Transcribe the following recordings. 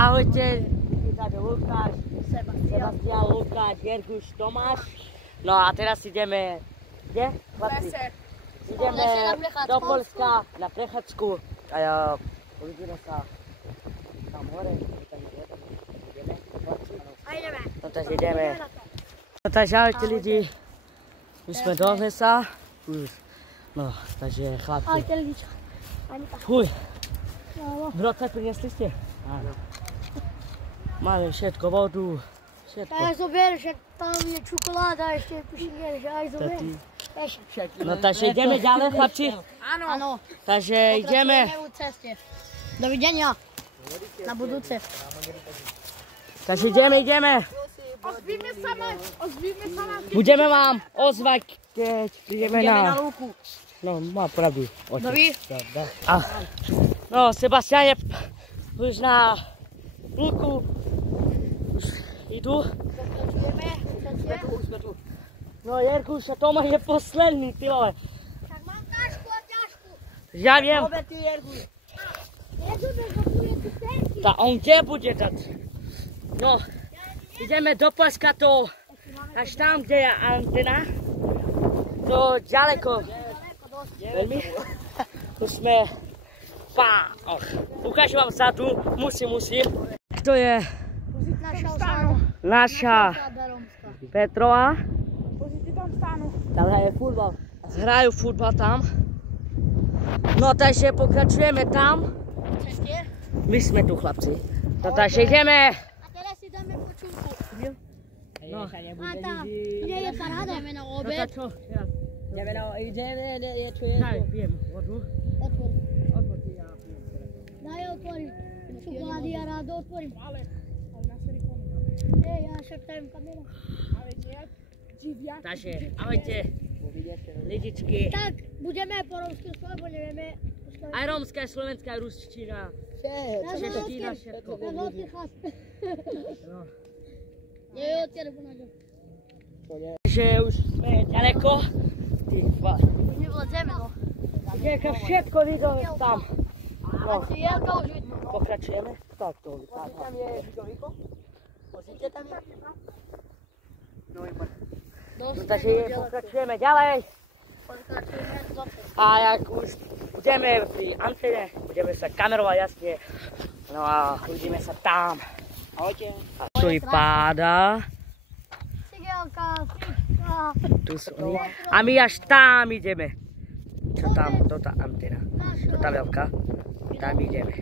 Ahojte, tady Lukáš, Sebastián, Lukáš, Jerguš, Tomáš. No a teraz ideme, kde? Ideme do Polska na prechádzku. A uvidíme sa tam hore. No takže ideme. No takže ahojte lidi. Už sme do lesa. No, takže chlapci. Ahojte lidi. Fuj. Broce priniesli ste? Áno. Máme všetko, vodu, všetko. Aj zober, že tam je čokoláda, ešte pušinge, že aj zober. No takže ideme ďalej, chlapci? Áno. Takže ideme. Dovidenia. Na budúce. Takže ideme. Ozvíme sa nám. Budeme vám ozvať, keď ideme na lúku. No, má pravdu. Doví? No, Sebastián je už na lúku. Už idú. No, Jerguš a Tomáš je posledný, ty vole. Tak mám tášku a ťažku. Ja viem. Tak on kde bude dať? No, ideme do Polska to, až tam, kde je antena. To ďaleko. Veľmi. Tu sme. Ukážem vám vzadu, musím. To je naša Petrova. Tam hraje futbal. Hrajú futbal tam. No takže pokračujeme tam. My sme tu chlapci. No takže ideme. A teraz si dáme počúvku. No. A tam, kde je paráda? Ideme na obed. No čo? Ideme, čo je? Daj, pijem vodu. Otvor. Otvor ty, ja pijem. Daj, otvorím. Čokolády ja rád otvorím. Ale na silikonu. Ja šeptajem kameru. Ale nie, dziwiak. Takže, ahojte. Lidičky. Tak, budeme po romsky slovo, nevieme. Aj rómska, slovenská, ruština. Čeština, všetko. Na zlatý chas. No. Nie, telefon. Takže už sme ďaleko. Ty vole. Nevladzeme, no. Ďaleko všetko vidno tam. No. A si Jelka už vidno. Pokračujeme? Tak to vypadá. Tam je Židoviko? Pozrite tam je? No takže pokračujeme ďalej. Pokračujeme zase. A jak už budeme pri antene, budeme sa kamerovať jasne. No a uvidíme sa tam. Ahojte. A tu vypadá. Cigelka, Tu sú oni. A my až tam ideme. Čo tam? To tá antena. To tá veľká. Tam ideme.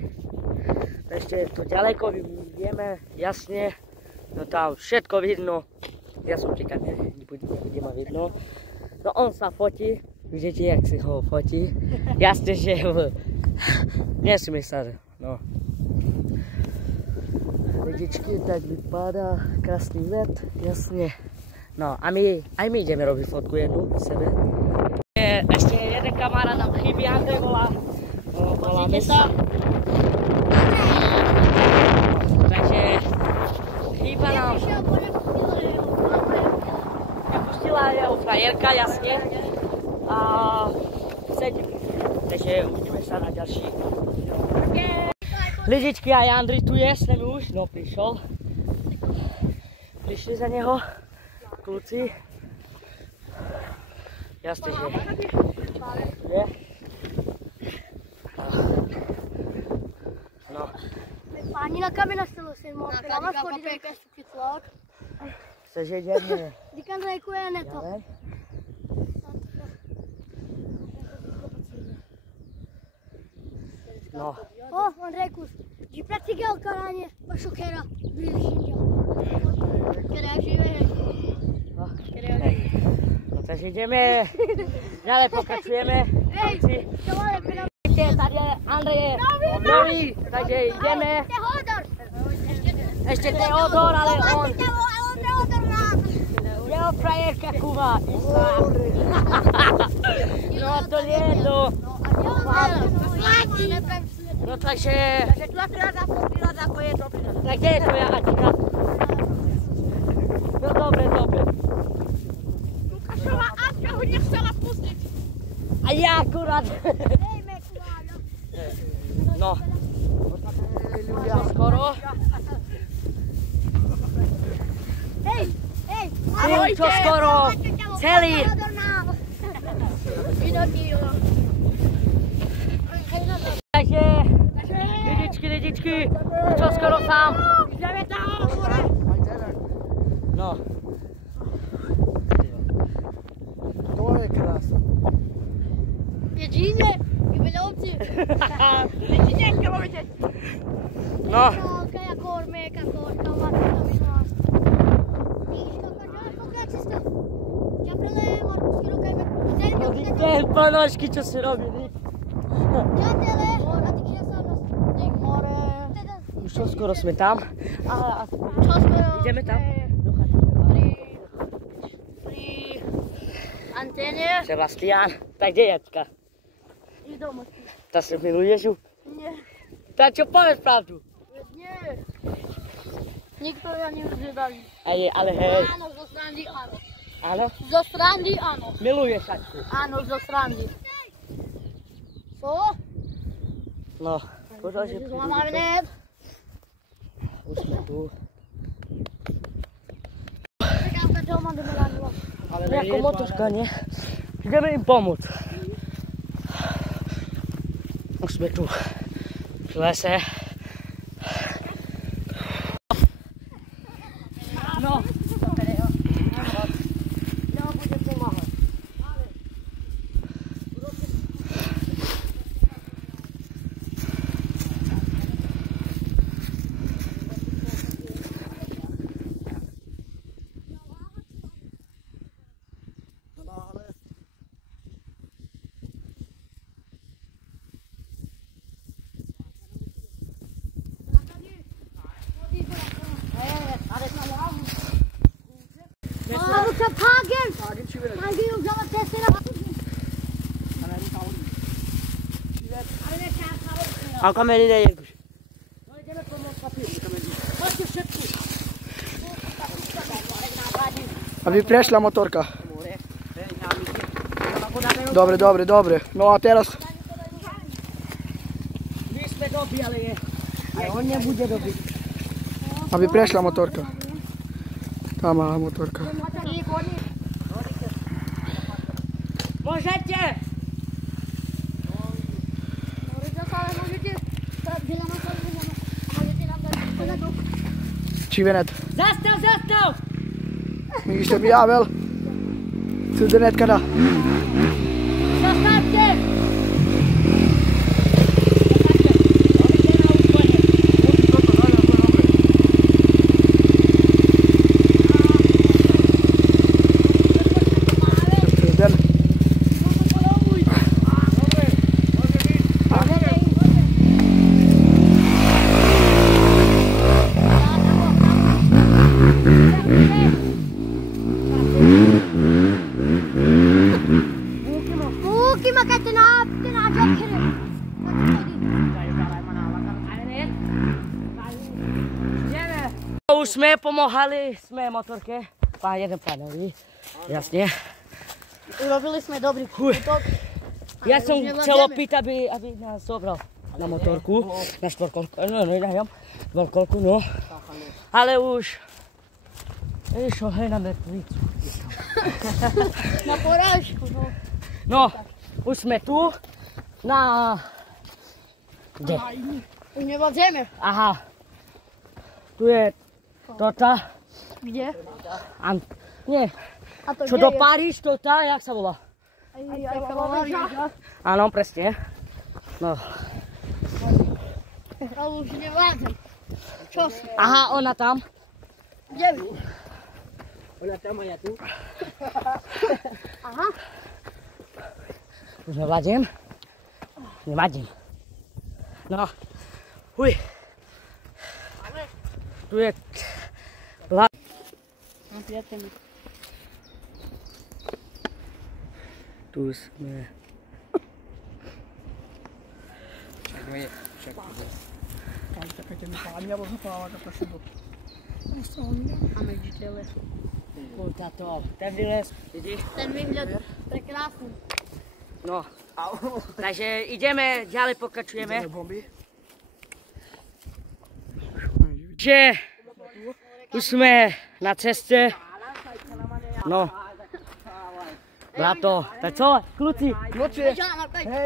Ešte to ďaleko vieme jasne. No tam všetko vidno. Ja som pri kamere, nebude ma vidno. No on sa fotí. Vidíte, jak si ho fotí. Jasne, že nesmie sa. No. Lidičky, tak vypadá krásny ved, jasne. No a aj my ideme robiť fotku jednu sebe. Ešte jeden kamarát nám chybí, Andrej volá. Voláme sa. Takže chýba nám. Nepustila jeho frajerka, jasne. A sedím. Takže uvidíme sa na ďalší. Lidičky, aj Andrej tu je s nami už. No prišiel. Prišli za neho. Kluci. Jasne, že je. No. Páni na kamera stalo se mo. Prama schodí do kastuky tlak. Chceš jedne? Díkan zajkuje neto. Ďalej. No. O, Andrejkus. Jdi pra cigelka na ně. Pašokera. Blíží. Která živé. No takže ideme. Ďalej pokračujeme. Hej, čo ale pina. Tady je Andrej. Nový. Takže ideme. Teodor. Ešte Teodor, ale on. Teodor rád. Jeho frajerka kúva. No to nie je to. No takže... Takže tu treba zapopíľať, ako je dobrý. Tak kde je tvoja Aťka? No dobre. Lukášova Aťka ho nechcela pustiť. A ja akurát. Hej, Mekuláľo. No. Skoro. čo skoro celý. Takže, lidičky, čo skoro sám. Jdeme tam, hore. No. To je krásne. Jedine, jubilovci. Jedine, kilometr. No. Kaja korme, kako matka vyšla. Pokračista. Ďaprele, Markusky, rokajme. Ten panošky, čo si robili. Ďatele, a ty kžia sa nás. Dík more. Už čo skoro sme tam. Čo skoro? Ideme tam. Pri anténe. Sebastián, tak kde je Jačka? I doma. Ta si miluješ ju? Nie. Tak čo povedz pravdu? Nie. Nikto ja nevzdali. Ale hej. Áno, zo srandy áno. Áno? Zo srandy áno. Miluješ Jačku? Áno, zo srandy. Co? No, počkaj, že prídu Zlamáme. Už sme tu. Čekám, že ho mám do Milánova. Ale ako motorka, nie? Ideme im pomôcť. Už sme tu v lese. No. Ja budem pomáhať. Abi sen Hagen. Hagen yok ama testere bak. A kamery nie jedziesz. Aby prešla motorka. Dobre. No a teraz? My sme dobili, ale on nebude dobiť. Aby prešla motorka. Tá malá motorka. Môžete! Čivenet. Zastav! Mégis több jável. Szüdenet kada. Zastavte! Už sme pomohali, sme motorke. Pán jeden pánovi, jasne. Urobili sme dobrý útok. Ja som chcel opýtať, aby nás zobral na motorku, na štvorkolku, dvorkolku, no. Ale už išiel hej na mŕtvicu. Na porážku, no. No, už sme tu, na... Kde? Už nevládzeme. Aha. Tu je tota. Kde? Nie. A to Čo kde do je? Paríž, tota, jak sa volá? Aj Áno, presne. No. Ale už nevládzem. Čo si? Aha, ona tam. Kde vy? Ona tam a ja tu. Aha. Už nevadím? Nevadím. No. Uj. Tu je... No, priateľmi. Tu sme. Čakajte mi páni, alebo zapáva to všetko. A medzi tele. Táto, ten výles, vidíš? Ten výhľad prekrásny. No. Takže ideme, ďalej pokračujeme. Že už sme na ceste No. Brato, tak co? Kluci. Kluci.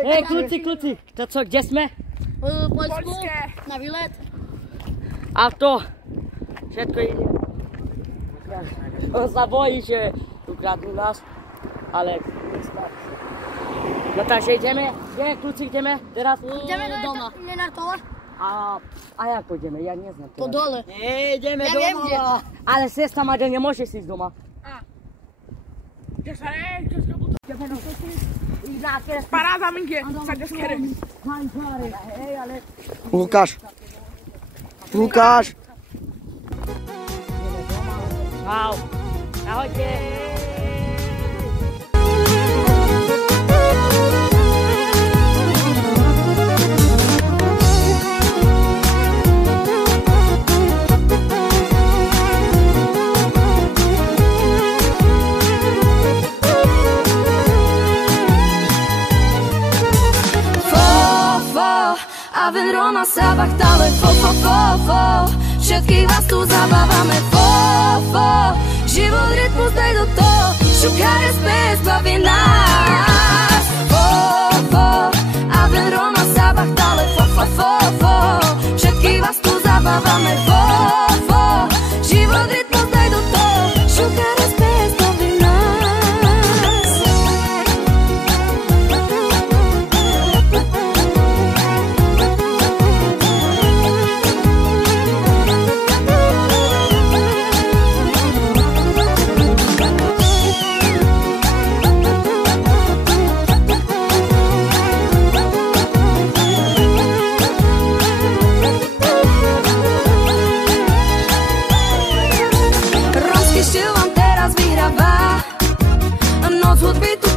Hej, kluci. To co, kde sme? V Poľsku, na výlet. A to, všetko ide. On sa bojí, že ukradnú nás, ale nestačí. No takže ideme, kde kluci ideme teraz? Ideme doma. Na tole. A ako ideme? Ja neznám. Po dole. Nie, ideme Ja viem, kde. Ale sestra Maďa nemôže ísť doma. Pará maminky, sa deskere. Hej, ale... Lukáš. Lukáš. Čau. Ahojte. A ven Roma sa bachtale, fo. Všetkých vás tu zabávame, fo. Život rytmus, daj do toho, šukare spes, baví nás. Fo. A ven Roma sa bachtale, fo. Všetkých vás tu zabávame, fo. Život rytmus, daj do toho, šukare spes, baví nás. Štýl vám teraz vyhráva, noc hudby tu